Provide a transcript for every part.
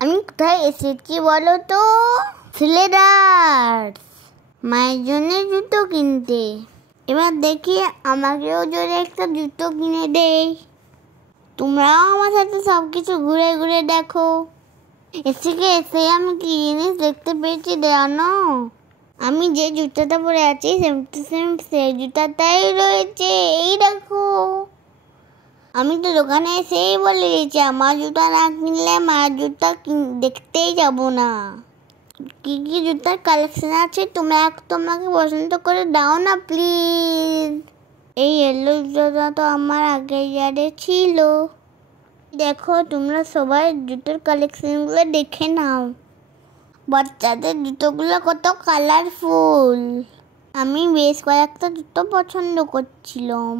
আমি কোথায় এসেছি বলো তো? সিলেদার্স মায়ের জন্য জুতো কিনতে। এবার দেখি আমাকেও যদি একটা জুতো কিনে দেয়। তোমরাও আমার সাথে সব কিছু ঘুরে ঘুরে দেখো। এসে আমি কি জিনিস দেখতে পেয়েছি জানো? আমি যে জুতাটা পরে আছি সেম টু সেম সেই জুতাটাই রয়েছে। এই দেখো, আমি তো দোকানে এসেই বলে দিয়েছি আমার জুতা না কিনলে মায়ের জুতা দেখতেই যাব না। কি কি জুতার কালেকশন আছে তোমরা তোমাকে পছন্দ করে দাও না প্লিজ। এই ইয়েলো জুতাটা তো আমার আগের ইয়ারে ছিল। দেখো তোমরা সবাই জুতোর কালেকশনগুলো দেখে নাও। বাচ্চাদের জুতোগুলো কত কালারফুল। আমি বেশ কয়েকটা জুতো পছন্দ করছিলাম,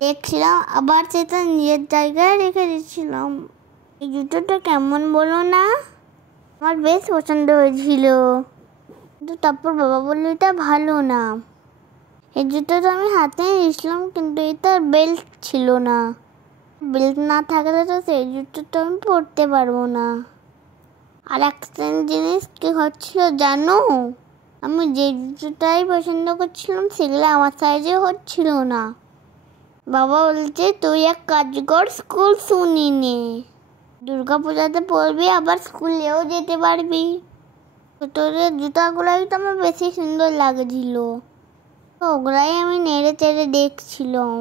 দেখছিলাম, আবার সেটা নিজের জায়গায় রেখে দিচ্ছিলাম। এই জুতোটা কেমন বলো না? আমার বেশ পছন্দ হয়েছিল, কিন্তু তারপর বাবা বললো এটা ভালো না। এই জুতোটা আমি হাতে নিয়েছিলাম, কিন্তু এটার বেল্ট ছিল না। বেল্ট না থাকলে তো সেই জুতোটা আমি পরতে পারবো না। আর একটা জিনিস কি হচ্ছিল জানো? আমি যে জুতোটাই পছন্দ করছিলাম সেগুলো আমার সাইজে হচ্ছিল না। বাবা বলছে তুই এক কাজ কর, স্কুল শুনি নে, দুর্গা পূজাতে পরবি, আবার স্কুলেও যেতে পারবি। তোর জুতাগুলাই তো আমার বেশি সুন্দর লাগছিল, ওগুলাই আমি নেড়ে চেড়ে দেখছিলাম।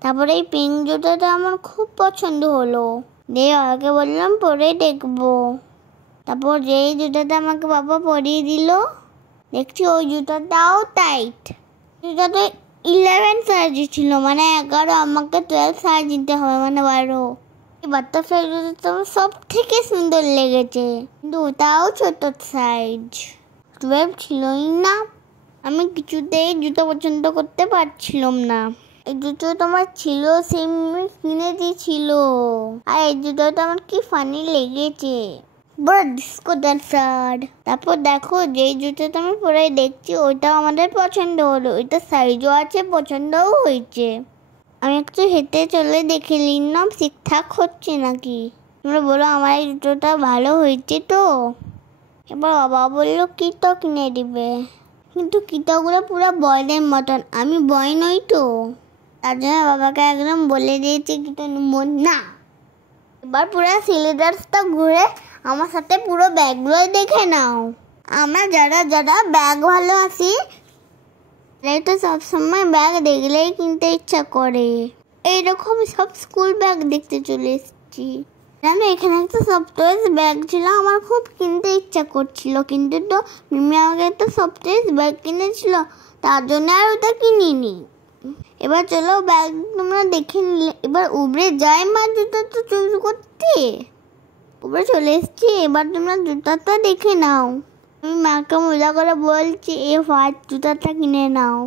তারপরে এই পিঙ্ক জুতাটা আমার খুব পছন্দ হলো, দিয়ে বাবাকে বললাম পরে দেখবো। তারপর যেই জুতাটা আমাকে বাবা পরিয়ে দিল, দেখছি ওই জুতাটাও টাইট। জুতাটা 11 সাইজ ছিল, মানে 11, আমাকে 12 সাইজ দিতে হবে, মানে 12। এই বাটারফ্লাই জুতাটা আমার সব থেকে সুন্দর লেগেছে, কিন্তু ওটাও ছোট সাইজ, 12 ছিলই না। আমি কিছুতেই জুতো পছন্দ করতে পারছিলাম না। এই জুতো তোমার ছিল, সেমনি কিনে দিয়েছিল। আর এই জুতোটা আমার কি ফানি লেগেছে, বড় ডিস্কো ডান্সার। তারপর দেখো যেই জুতোটা আমি পরে দেখছি ওইটাও আমাদের পছন্দ হলো, ওইটা সাইজও আছে, পছন্দও হয়েছে। আমি একটু হেঁটে চলে দেখে নিলাম ঠিকঠাক হচ্ছে নাকি। তোমরা বলো আমার এই জুতোটা ভালো হয়েছে তো? এবার বাবা বললো কিটো কিনে দিবে, কিন্তু কিটোগুলো পুরো বয়ের মতন, আমি বয় নই তো, তার জন্য বাবাকে একদম বলে দিয়েছি কিটো নেব না। এবার পুরো সিলেদার্সটা ঘুরে আমার সাথে পুরো ব্যাগগুলো দেখে নাও। আমরা যারা যারা ব্যাগ ভালোবাসি তাই তো সবসময় ব্যাগ দেখলেই কিনতে ইচ্ছা করে। এইরকম সব স্কুল ব্যাগ দেখতে চলে এসেছি। আমি এখানে একটা সফটওয়্যার ব্যাগ ছিল, আমার খুব কিনতে ইচ্ছা করছিল, কিন্তু তো মিমি আমাকে একটা সফটওয়্যার ব্যাগ কিনেছিল, তার জন্য আর ওটা কিনিনি। এবার চলো ব্যাগ তোমরা দেখে নিলে, এবার উবরে যাই মা জুতা তো চুজ করতে। উপরে চলে এসছি, এবার তোমরা জুতাটা দেখে নাও। আমি মাকে মজা করে বলছি এই হোয়াইট জুতাটা কিনে নাও।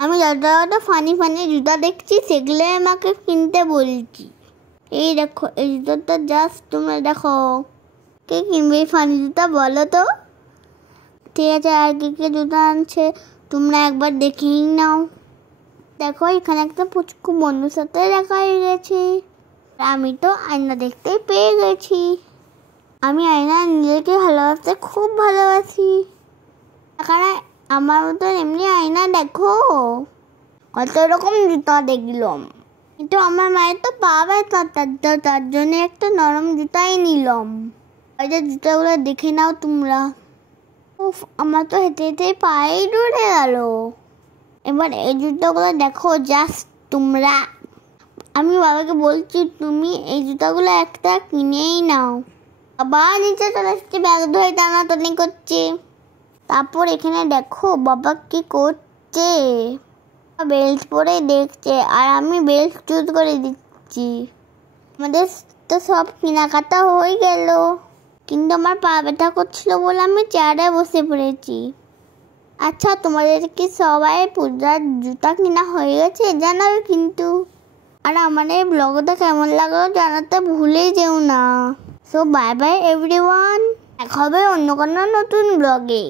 আমি যত ফানি ফানি জুতা দেখছি সেগুলোই আমাকে কিনতে বলছি। এই দেখো এই জুতাটা জাস্ট তোমরা দেখো, কে কিনবে এই ফানি জুতা বলো তো? ঠিক আছে, আর কি কি জুতা আনছে তোমরা একবার দেখেই নাও। দেখো এখানে একটা পুচকু বন্ধুর সাথে দেখা হয়ে গেছে, আমি তো আয়না দেখতে পেয়ে গেছি। আমি আয়না নিজেকে ভালোবাসতে খুব ভালোবাসি, এখানে আমার মতো এমনি আয়না দেখো। কত রকম জুতা দেখলাম, কিন্তু আমার মায়ের তো পা ব্যথা, তার জন্য একটা নরম জুতাই নিলাম। ওই যে জুতাগুলো দেখে নাও তোমরা। উফ, আমার তো হেঁটে হেঁটে পায়েই ডুবে গেল। এবার এই জুতাগুলো দেখো জাস্ট তোমরা। আমি বাবাকে বলছি তুমি এই জুতাগুলো একটা কিনেই নাও। আবার নিচে চলে এসেছি, ব্যাগ ধরে টানাটানি করছে। তারপর এখানে দেখো বাবা কি করছে, বেল্ট পরে দেখছে, আর আমি বেল্ট চুজ করে দিচ্ছি। আমাদের তো সব কেনাকাটা হয়ে গেল, কিন্তু আমার পা ব্যথা করছিল বলে আমি চেয়ারে বসে পড়েছি। আচ্ছা তোমাদের কি সবাই পূজার জুতা কেনা হয়ে গেছে জানাবে কিন্তু। আর আমাদের ব্লগটা কেমন লাগলো জানাতে ভুলে যেও না। সো বাই বাই এভরিওয়ান, দেখা হবে অন্য কোনো নতুন ব্লগে।